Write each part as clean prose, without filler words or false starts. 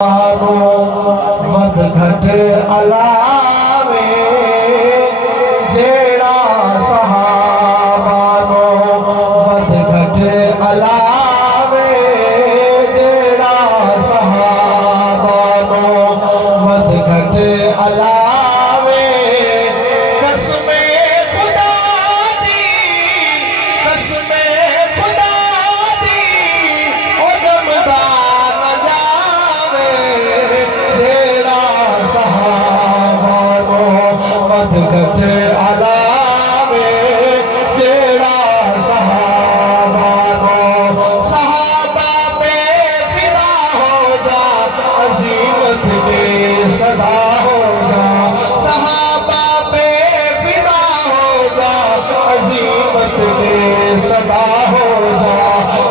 with گھٹ علاوے جیڑا صحابانو with گھٹ علاوے جیڑا صحابانو ود گھٹ علاوے قسم خدا دی قسم خدا دی ادم دان جاوے جیڑا صحابانو ود گھٹ علاوے جیڑا صحابانو صحابہ پہ فدا ہو جا عظیمت کے صدا ہو جا صحابہ پہ فدا ہو جا عظیمت کے صدا ہو جا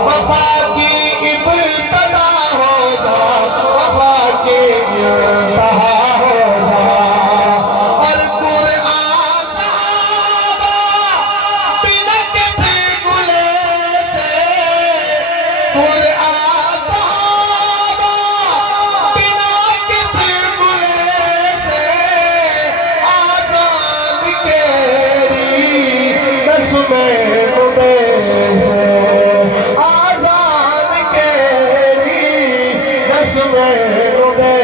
وفا کی ابتدا ہو جا وفا کی انتہا ہو جا اور قرآن صحابہ بنکت گلے سے قرآن صحابہ بنکت گلے سے آزاد کیری نسم نبے سے آزاد کیری نسم نبے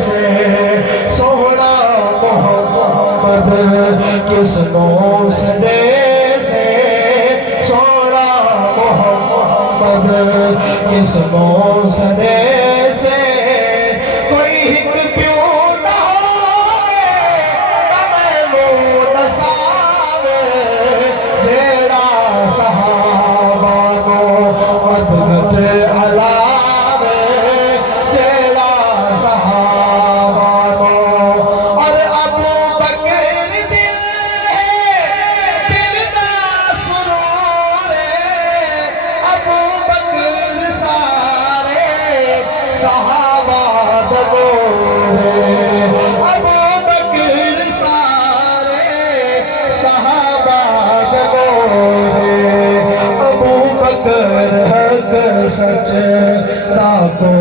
سے سونا محمد کس نو سدے سے سونا محمد کس نو سدے سے کوئی ہک کیوں نہ ہوئے محمود ساوے جیڑا صحابانو ود گھٹ علاوے جیڑا صحابانو اور ابو بکر دل ہے دل دا سرور ہے ابو بکر سارے صحابہ دبور ہے ابو بکر سارے صحابہ دبور ہے ابو بکر حق سچ تاکو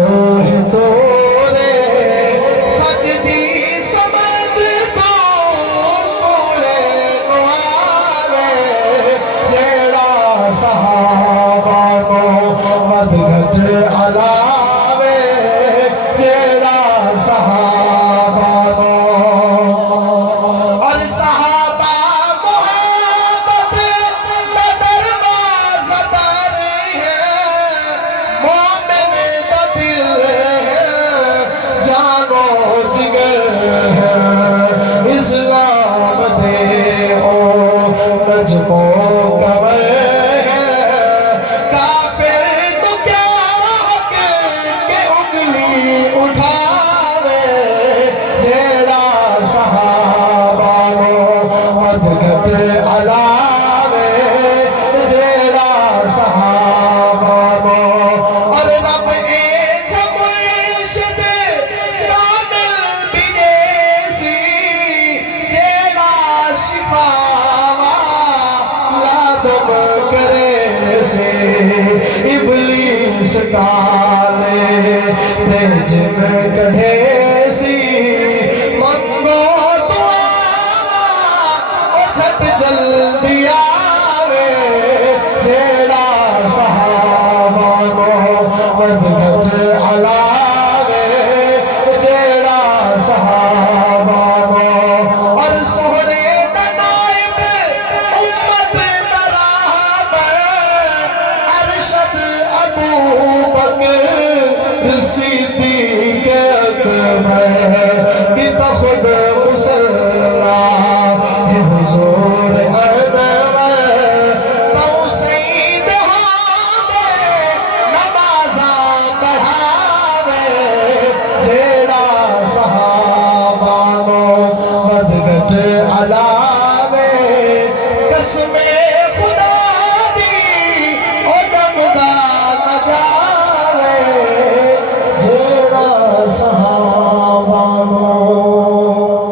ہے تورے سچ دی سمجھ تو کوڑے نوارے جیڑا صحابانو ود گھٹ علاوے جیڑا صحابانو اور صحابہ محبت کا دروازہ در ہے مومن کا دل ہے جانو جگر ہے اسلام دے او نجم و قمر ہے کافر تو کیا حق کہ انگلی اٹھاوے جیڑا صحابانو ود گھٹ علاوے جیڑا صحابانو اور رب ایک مرشد کامل بگیسی جیڑا شفاوا لادم کرے سے ابلیس کالے دے جن کڑھے سی منگو دعا او جھٹ جلدی آوے جیڑا صحابانو ود گھٹ علاوے جیڑا صحابانو اور سہرے نائب امت برابر ارشد ابو بکر صدیق اکبر کی خود مسلح ہے حضور انور تو سید ہاوے نمازاں پڑھاوے جیڑا صحابانو ود گھٹ علاوے قسم